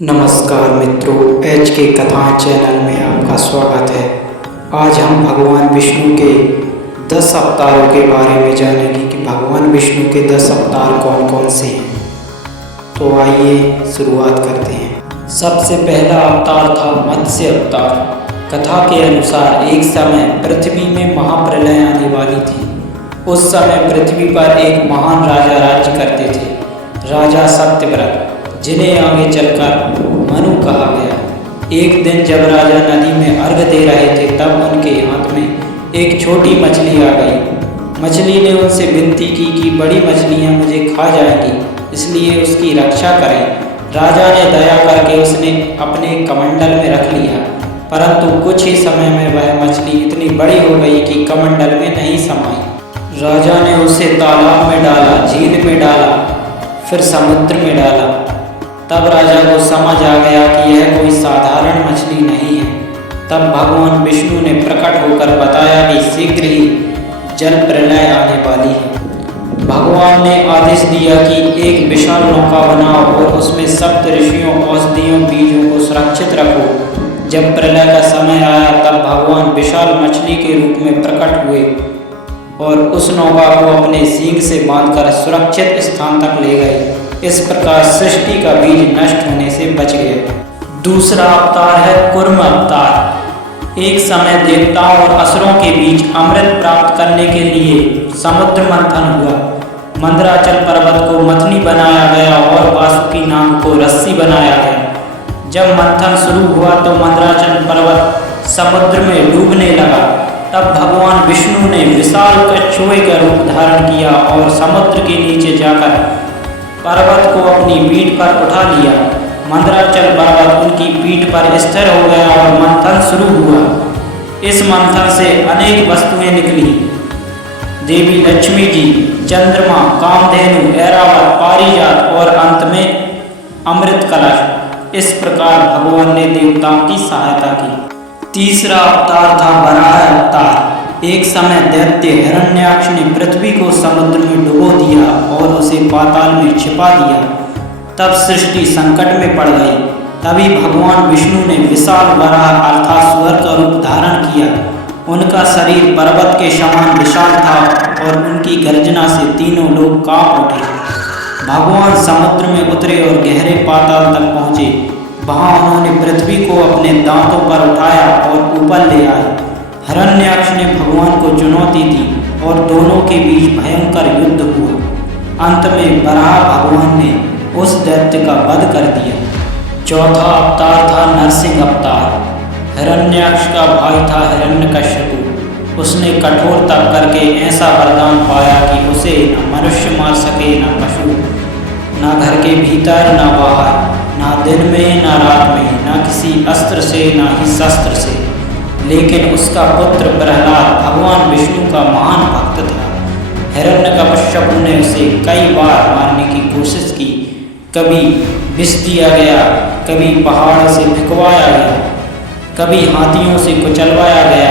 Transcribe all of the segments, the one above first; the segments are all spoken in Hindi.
नमस्कार मित्रों, एच के कथाएं चैनल में आपका स्वागत है। आज हम भगवान विष्णु के 10 अवतारों के बारे में जानेंगे कि भगवान विष्णु के 10 अवतार कौन कौन से हैं। तो आइए शुरुआत करते हैं। सबसे पहला अवतार था मत्स्य अवतार। कथा के अनुसार एक समय पृथ्वी में महाप्रलय आने वाली थी। उस समय पृथ्वी पर एक महान राजा राज्य करते थे, राजा सत्यव्रत, जिन्हें आगे चलकर मनु कहा गया। एक दिन जब राजा नदी में अर्घ दे रहे थे, तब उनके हाथ में एक छोटी मछली आ गई। मछली ने उनसे विनती की कि बड़ी मछलियां मुझे खा जाएंगी, इसलिए उसकी रक्षा करें। राजा ने दया करके उसने अपने कमंडल में रख लिया, परंतु कुछ ही समय में वह मछली इतनी बड़ी हो गई कि कमंडल में नहीं समाई। राजा ने उसे तालाब में डाला, झील में डाला, फिर समुद्र में डाला। तब राजा को समझ आ गया कि यह कोई साधारण मछली नहीं है। तब भगवान विष्णु ने प्रकट होकर बताया कि शीघ्र ही जल प्रलय आने वाली है। भगवान ने आदेश दिया कि एक विशाल नौका बनाओ और उसमें सप्त ऋषियों, औषधियों, बीजों को सुरक्षित रखो। जब प्रलय का समय आया, तब भगवान विशाल मछली के रूप में प्रकट हुए और उस नौका को अपने सींग से बांधकर सुरक्षित स्थान तक ले गए। इस प्रकार सृष्टि का बीज नष्ट होने से बच गया। दूसरा अवतार है कूर्म अवतार। एक समय देवताओं और असुरों के बीच अमृत प्राप्त करने के लिए समुद्र मंथन हुआ। मंदराचल पर्वत को मथनी बनाया गया और वासुकी नाग को रस्सी बनाया गया। जब मंथन शुरू हुआ तो मंदराचल पर्वत समुद्र में डूबने लगा। तब भगवान विष्णु ने विशाल कछुए का रूप धारण किया और समुद्र के नीचे जाकर पर्वत को अपनी पीठ पर उठा लिया। मंदराचल पर्वत उनकी पीठ पर स्थिर हो गया और मंथन शुरू हुआ। इस मंथन से अनेक वस्तुएं निकली। देवी लक्ष्मी जी, चंद्रमा, कामधेनु, ऐरावत, पारिजात और अंत में अमृत कलश। इस प्रकार भगवान ने देवताओं की सहायता की। तीसरा अवतार था वराह अवतार। एक समय दैत्य हिरण्याक्ष ने पृथ्वी को समुद्र में डुबो दिया और उसे पाताल में छिपा दिया। तब सृष्टि संकट में पड़ गई। तभी भगवान विष्णु ने विशाल वराह अर्थात सुअर का रूप धारण किया। उनका शरीर पर्वत के समान विशाल था और उनकी गर्जना से तीनों लोग कांप उठे। भगवान समुद्र में उतरे और गहरे पाताल तक पहुँचे। वहाँ उन्होंने पृथ्वी को अपने दांतों पर उठाया और ऊपर ले आए। हिरण्याक्ष ने भगवान को चुनौती दी और दोनों के बीच भयंकर युद्ध हुआ। अंत में वराह भगवान ने उस दैत्य का वध कर दिया। चौथा अवतार था नरसिंह अवतार। हिरण्याक्ष का भाई था हिरण्यकश्यपु। उसने कठोर तप करके ऐसा वरदान पाया कि उसे न मनुष्य मार सके, न पशु, न घर के भीतर, न बाहर, न दिन में, न रात में, न किसी अस्त्र से, न ही शस्त्र से। लेकिन उसका पुत्र प्रहलाद भगवान विष्णु का महान भक्त था। हिरण्यकश्यपु ने उसे कई बार मारने की कोशिश की। कभी विष दिया गया, कभी पहाड़ से फेंकवाया गया, कभी हाथियों से कुचलवाया गया,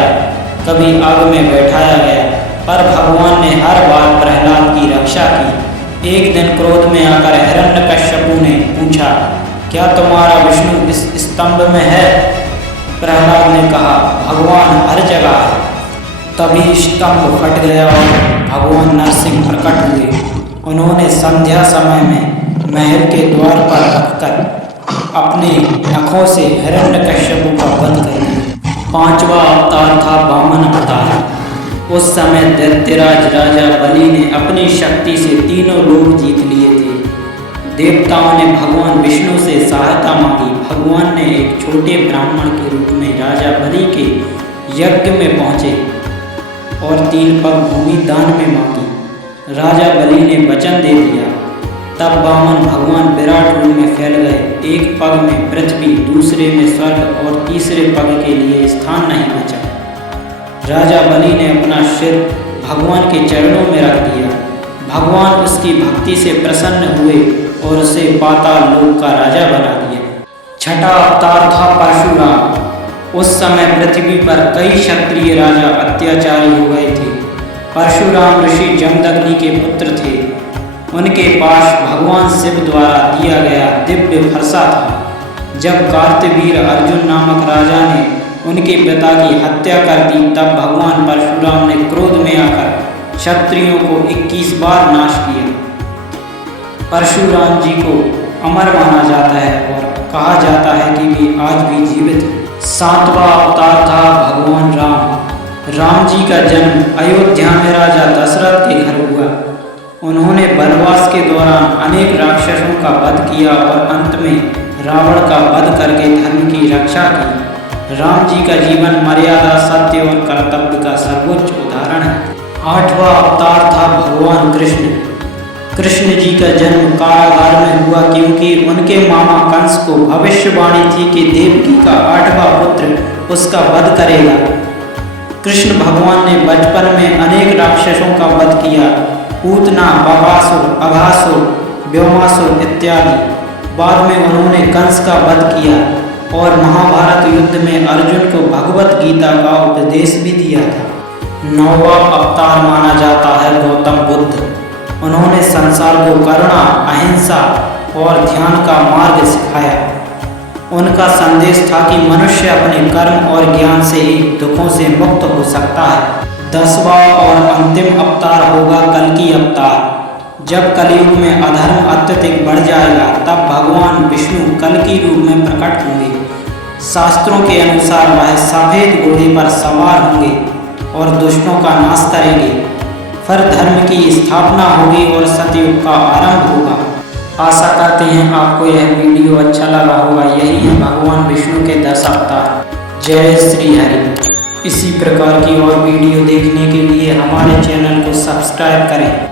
कभी आग में बैठाया गया, पर भगवान ने हर बार प्रहलाद की रक्षा की। एक दिन क्रोध में आकर हिरण्यकश्यपु ने पूछा, क्या तुम्हारा विष्णु इस स्तंभ में है? प्रहलाद ने कहा, भगवान हर जगह है। तभी स्तंभ फट गया और भगवान नरसिंह प्रकट हुए। उन्होंने संध्या समय में महल के द्वार पर रखकर अपने नखों से हिरण्यकश्यपु का वध कर दिया। पांचवा अवतार था वामन अवतार। उस समय दैत्यराज राजा बलि ने अपनी शक्ति से तीनों लोक जीत लिए थे। देवताओं ने भगवान विष्णु से सहायता मांगी। भगवान ने एक छोटे ब्राह्मण के रूप में राजा बलि के यज्ञ में पहुँचे और 3 पग भूमि दान में मांगी। राजा बलि ने वचन दे दिया। तब वामन भगवान विराट रूप में फैल गए। एक पग में पृथ्वी, दूसरे में स्वर्ग और तीसरे पग के लिए स्थान नहीं बचा। राजा बलि ने अपना सिर भगवान के चरणों में रख दिया। भगवान उसकी भक्ति से प्रसन्न हुए और उसे पाताल लोक का राजा बना दिया। छठा अवतार था परशुराम। उस समय पृथ्वी पर कई क्षत्रिय राजा अत्याचारी हो गए थे। परशुराम ऋषि जमदग्नि के पुत्र थे। उनके पास भगवान शिव द्वारा दिया गया दिव्य फरसा था। जब कार्तवीर अर्जुन नामक राजा ने उनके पिता की हत्या कर दी, तब भगवान परशुराम ने क्रोध में आकर क्षत्रियों को 21 बार नाश किया। परशुराम जी को अमर माना जाता है और कहा जाता है कि वे आज भी जीवित हैं। 7वां अवतार था भगवान राम। राम जी का जन्म अयोध्या में राजा दशरथ के घर हुआ। उन्होंने वनवास के दौरान अनेक राक्षसों का वध किया और अंत में रावण का वध करके धर्म की रक्षा की। राम जी का जीवन मर्यादा, सत्य और कर्तव्य का सर्वोच्च उदाहरण है। 8वां अवतार था भगवान कृष्ण। कृष्ण जी का जन्म कारागार में हुआ, क्योंकि उनके मामा कंस को भविष्यवाणी थी कि देवकी का 8वां पुत्र उसका वध करेगा। कृष्ण भगवान ने बचपन में अनेक राक्षसों का वध किया, पूतना, बकासुर, अघासुर, व्योमासुर इत्यादि। बाद में उन्होंने कंस का वध किया और महाभारत युद्ध में अर्जुन को भगवत गीता का उपदेश भी दिया था। 9वां अवतार माना जाता है गौतम बुद्ध। उन्होंने संसार को करुणा, अहिंसा और ध्यान का मार्ग सिखाया। उनका संदेश था कि मनुष्य अपने कर्म और ज्ञान से ही दुखों से मुक्त हो सकता है। 10वां और अंतिम अवतार होगा कल्कि अवतार। जब कलयुग में अधर्म अत्यधिक बढ़ जाएगा, तब भगवान विष्णु कल्कि रूप में प्रकट होंगे। शास्त्रों के अनुसार वह सफेद घोड़े पर सवार होंगे और दुष्टों का नाश करेंगे। फिर धर्म की स्थापना होगी और सतयुग का आरंभ होगा। आशा करते हैं आपको यह वीडियो अच्छा लगा होगा। यही है भगवान विष्णु के 10 अवतार। जय श्री हरि। इसी प्रकार की और वीडियो देखने के लिए हमारे चैनल को सब्सक्राइब करें।